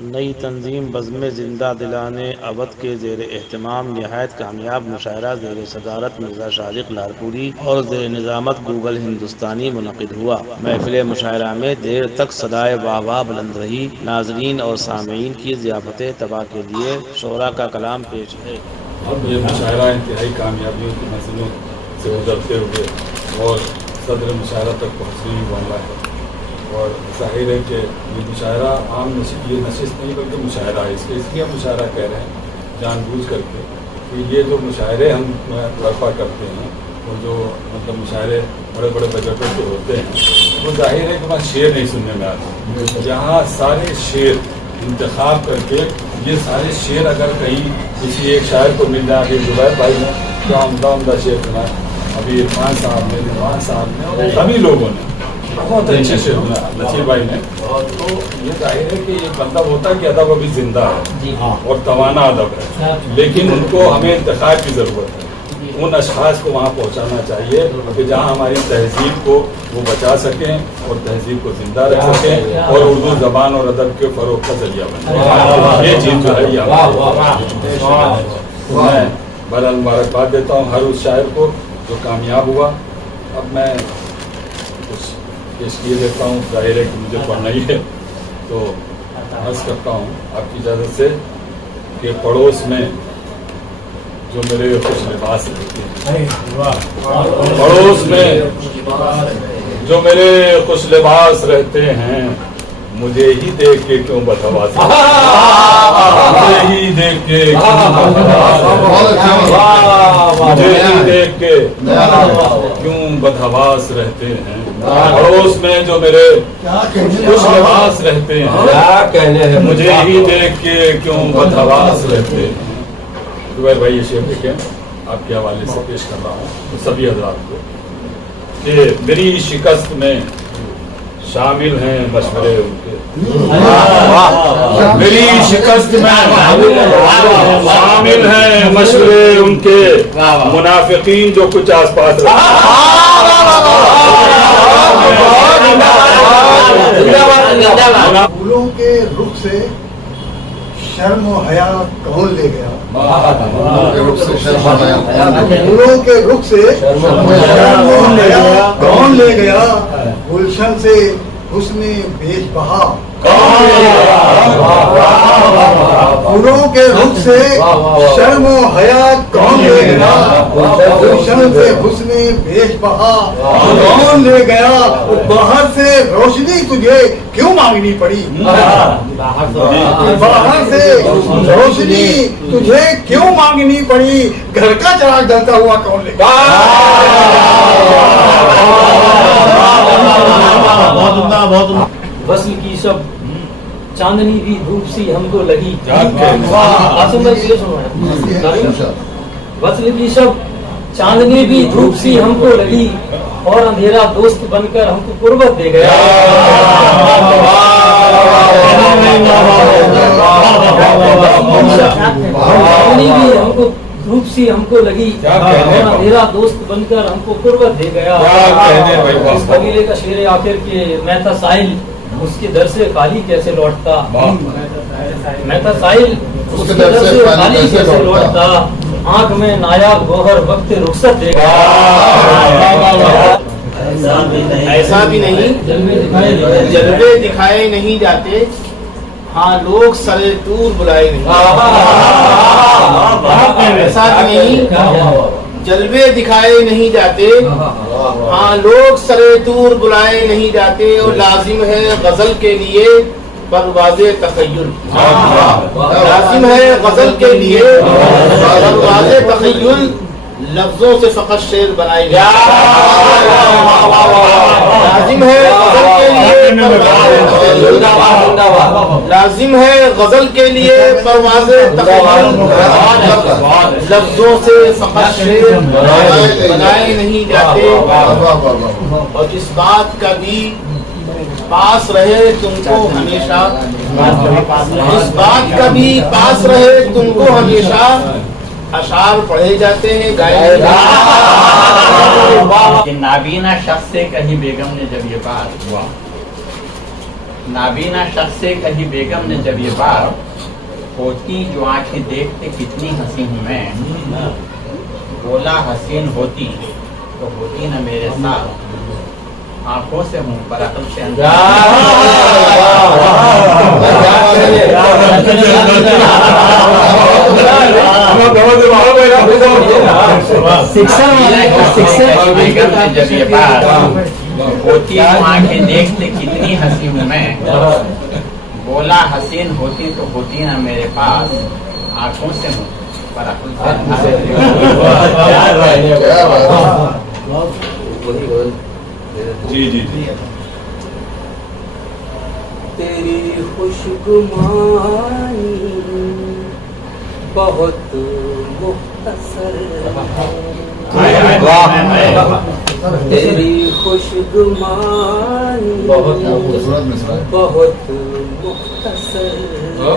نئی تنظیم بزم زندہ دلانے ابد کے زیر اہتمام نہایت کامیاب مشاعرہ زیر صدارت مرزا صادق لارپوری اور زیر نظامت گوگل ہندوستانی منعقد ہوا۔ محفل مشاعرہ میں دیر تک صدائے واہ واہ بلند رہی۔ ناظرین اور سامعین کی ضیافت طبع کے لیے شعراء کا کلام پیش ہے۔ اب یہ مشاعرہ انتہائی کامیابیوں کی منزلوں سے گزرتے ہوئے اور صدر مشاعرہ تک پہنچنے والا ہے، اور ظاہر ہے کہ یہ مشاعرہ عام یہ نشست نہیں بلکہ مشاعرہ ہے۔ اس لیے ہم مشاعرہ کہہ رہے ہیں جان بوجھ کر کے کہ یہ جو مشاعرے ہم برپا کرتے ہیں، وہ جو مطلب مشاعرے بڑے بڑے بجٹوں کے ہوتے ہیں، وہ ظاہر ہے کہ وہاں شعر نہیں سننے میں آتے۔ جہاں سارے شعر انتخاب کر کے یہ سارے شعر اگر کہیں کسی ایک شاعر کو مل جائے، ابھی زبیر بھائی نے کیا عمدہ شعر سنا، ابھی عرفان صاحب نے، رضوان صاحب نے، سبھی لوگوں نے بہت اچھے سے نصیر بھائی نے، تو یہ ظاہر ہے کہ یہ مطلب ہوتا ہے کہ ادب ابھی زندہ ہے اور توانا ادب ہے، لیکن ان کو ہمیں انتخاب کی ضرورت ہے۔ ان اشخاص کو وہاں پہنچانا چاہیے کہ جہاں ہماری تہذیب کو وہ بچا سکیں اور تہذیب کو زندہ رکھ سکیں اور اردو زبان اور ادب کے فروغ کا ذریعہ بنے۔ یہ چیز جو ہے یہ میں بہرحال مبارکباد دیتا ہوں ہر اس شاعر کو جو کامیاب ہوا۔ اب میں کچھ پیش کیے دیتا ہوں، ظاہر ہے کہ مجھے پڑھنا ہی ہے، تو عرض کرتا ہوں آپ کی اجازت سے کہ پڑوس میں جو میرے خوش لباس رہتے ہیں، پڑوس میں جو میرے خوش لباس رہتے ہیں، مجھے ہی دیکھ کے کیوں بدحواس، مجھے ہی دیکھ کے مجھے ہی دیکھ کے کیوں بدحواس رہتے ہیں، پڑوس میں جو میرے خوش لباس رہتے ہیں، مجھے ہی دیکھ کے کیوں بدحواس رہتے ہیں۔ زبیر بھائی یہ شعر دیکھیں، آپ کے حوالے سے پیش کر رہا ہوں سبھی حضرات کو کہ میری شکست میں شامل ہیں مشورے ان کے، میری شکست میں شامل ہیں مشورے ان کے، منافقین جو کچھ آس پاس پھولوں کے رخ سے شرم و حیا کون لے گیا، پھولوں کے رخ سے شرم و حیا کون لے گیا، گلشن سے حسن بیش بہا پھولوں کے رخ سے شرم و حیا کون لے گیا، گلشن سے حسن بیش بہا کون لے گیا، باہر سے روشنی تجھے کیوں مانگنی پڑی، باہر سے روشنی تجھے کیوں مانگنی پڑی، گھر کا چراغ جلتا ہوا کون لے گیا۔ وصل کی شب چاندنی بھی دھوپ سی ہم کو لگی، وصل کی شب چاندنی بھی دھوپ سی ہم کو لگی، اور اندھیرا دوست بن کر ہم کو قربت دے گیا، چاندنی بھی ہم کو دھوپ سی ہم کو لگی، اور اندھیرا دوست بن کر ہم کو قربت دے گیا۔ اس قبیلے کا شعر آخر کہ میں تھا سائل اس کے در سے خالی کیسے لوٹتا، میں تھا سائل اس کے در سے خالی کیسے لوٹتا، آنکھ میں نایاب گوہر وقت رخصت دے گا، ایسا بھی نہیں جلوے دکھائے نہیں جاتے، ہاں لوگ سرے دور بلائے نہیں، ایسا بھی نہیں جلوے دکھائے نہیں جاتے، ہاں لوگ سرے دور بلائے نہیں جاتے، اور لازم ہے غزل کے لیے پرواز تخیل، لازم ہے غزل کے لیے پرواز تخیل، لفظوں سے فقط شعر بنائے گا، لازم ہے غزل کے لیے لازم ہے غزل کے لیے پرواز تخیل، لفظوں سے فقط شعر بنائے نہیں جاتے، اور اس بات کا بھی پاس رہے تم کو ہمیشہ، اس بات کا بھی پاس رہے تم کو ہمیشہ، اشعار پڑھے جاتے ہیں گائے کہ نابینا شخص سے کہیں بیگم نے جب یہ بات ہوا नाबीना शख्स से कही बेगम ने जब ये बात, होती जो आंखें देखते कितनी हंसी हूँ मैं, बोला हसीन होती तो होती न मेरे साथ, आंखों से हूँ पर अकल से बेगम ने जब ये बात, होती जो आंखें देखते कितनी हंसी हूँ मैं, बोला हसीन होती तो होती ना मेरे पास, आंखों से हूँ पर अकल जी जी जी। तेरी खुशगुमानी बहुत मुख्तसर है, तेरी खुशगुमानी बहुत मुख्तसर है,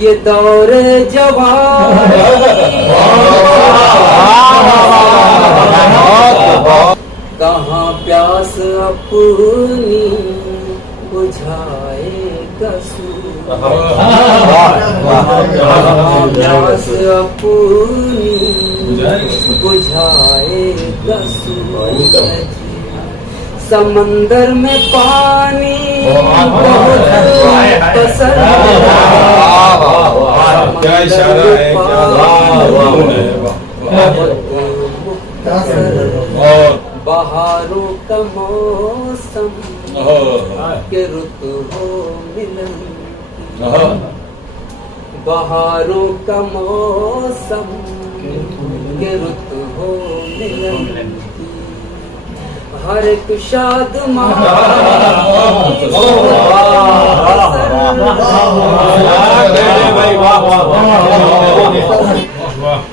ये दौरे जवानी कहाँ प्यास अपनी बुझाएगा प्यास अपनी बुझाएगा सूरज, समंदर में पानी बहुत पसंद क्या इशारा है, और बहारों का मौसम के रुत हो मिलन, बहारों का मौसम के रुत हो मिलन, हर एक शादमां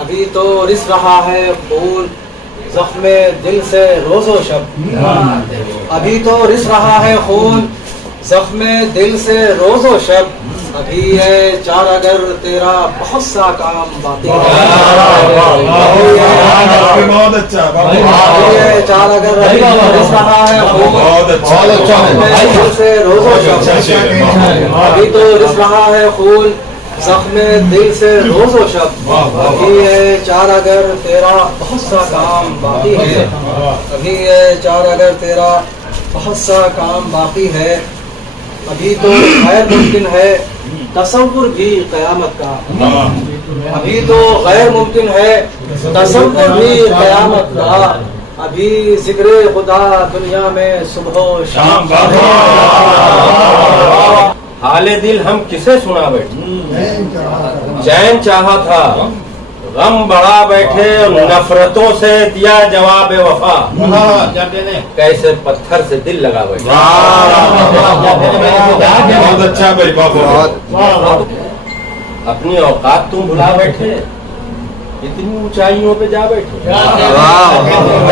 अभी तो रिस रहा है खून जख्मे दिल से रोजो शब, अभी तो रिस रहा है खून जख्मे दिल से रोजो शब, अभी है चार अगर तेरा बहुत सा काम बाकी है, बहुत अच्छा, अभी है चार अगर रिस रहा है खून दिल से रोजो शब, अभी तो रिस रहा है खून जख्मे दिल से रोजो शब, अभी है चार अगर तेरा बहुत सा काम बाकी है, अभी है चार अगर तेरा बहुत सा काम बाकी है, अभी तो गैर मुमकिन है तसव्वुर भी क़यामत का, अभी तो गैर मुमकिन है तसव्वुर भी क़यामत का, अभी जिक्र खुदा दुनिया में सुबह शाम, हाले दिल हम किसे सुना बैठे, चैन चाहा था गम बढ़ा बैठे, नफरतों से दिया जवाब वफा, कैसे पत्थर से दिल लगा बैठे। बहुत अच्छा भाई, बहुत अपनी औकात तुम भुला बैठे, इतनी ऊंचाइयों पे जा बैठे।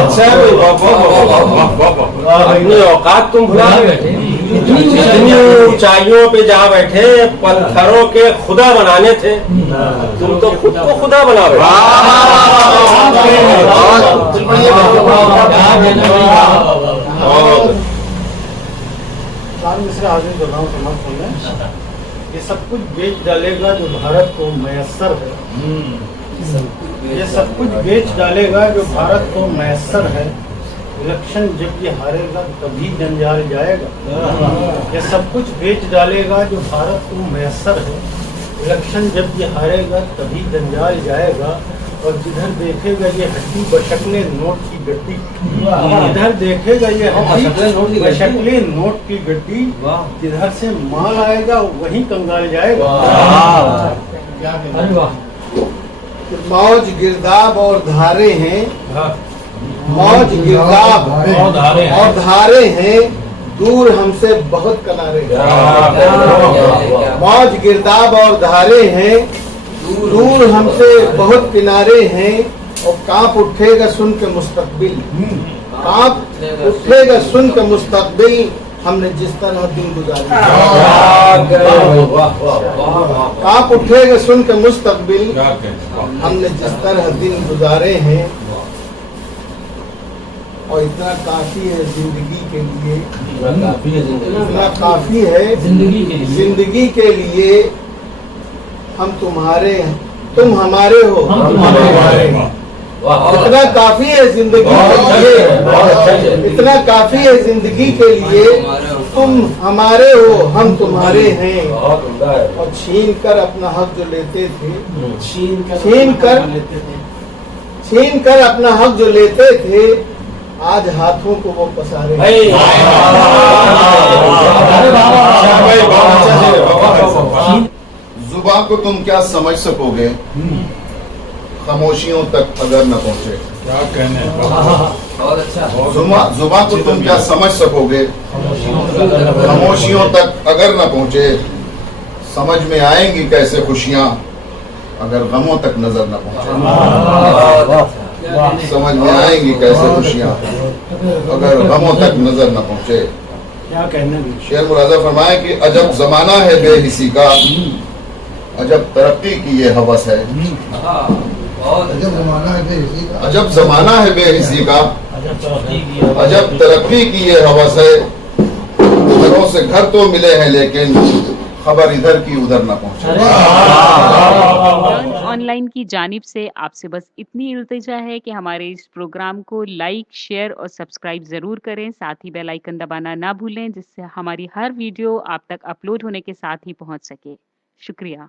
अच्छा अपनी औकात तुम भुला बैठे, इतनी ऊंचाइयों पे जा बैठे, पत्थरों के खुदा बनाने थे, तुम तो खुद को खुदा बना बैठे। ये सब कुछ बेच डालेगा जो भारत को मैसर है, ये सब कुछ बेच डालेगा जो भारत को मैसर है, इलेक्शन जब ये हारेगा तभी जंजाल जाएगा। ये सब कुछ बेच डालेगा जो भारत को मैसर है, इलेक्शन जब ये हारेगा तभी जंजाल जाएगा। और जिधर देखेगा ये हड्डी बशक्ले नोट की गड्डी, जिधर देखेगा ये हड्डी बशक्ले नोट की गड्डी, जिधर से माल आएगा वहीं कंगाल जाएगा। मौज गिरदाब और धारे हैं, मौज गिरदाब और धारे हैं, दूर हमसे बहुत किनारे। मौज गिरदाब और धारे हैं, दूर हमसे बहुत किनारे हैं, और कांप उठेगा सुन के मुस्तकबिल, कांप उठेगा सुन के मुस्तकबिल, हमने जिस तरह दिन गुजारे। कांप उठेगा सुन के मुस्तकबिल, हमने जिस तरह दिन गुजारे हैं। और इतना काफी है जिंदगी के लिए, इतना काफी है जिंदगी के लिए। हम तुम्हारे हैं, तुम हमारे हो, हम तुम्हारे। इतना काफी है जिंदगी के लिए, इतना काफी है जिंदगी के लिए। तुम हमारे हो, हम तुम्हारे हैं। और छीन कर अपना हक जो लेते थे, छीन कर अपना हक जो लेते थे, आज हाथों को वो पसारे। जुबान को तुम क्या समझ सकोगे खामोशियों तक अगर न पहुंचे। क्या कहने जुबान को तुम क्या समझ सकोगे खामोशियों तक अगर न पहुंचे। समझ में आएंगी कैसे खुशियां अगर गमों तक नजर न पहुंचे। समझ में आएंगी कैसे खुशियां अगर गमों तक नजर न पहुंचे। क्या कहना शेर मुरादा फरमाए कि अजब जमाना है बेहिसी का, अजब तरक्की की ये हवस है। अजब जमाना है बेहिसी का, अजब तरक्की की ये हवस है। घरों से घर तो मिले हैं लेकिन खबर इधर की उधर न पहुंचे। ऑनलाइन की जानिब से आपसे बस इतनी इल्तिजा है कि हमारे इस प्रोग्राम को लाइक, शेयर और सब्सक्राइब जरूर करें। साथ ही बेल आइकन दबाना ना भूलें, जिससे हमारी हर वीडियो आप तक अपलोड होने के साथ ही पहुंच सके। शुक्रिया।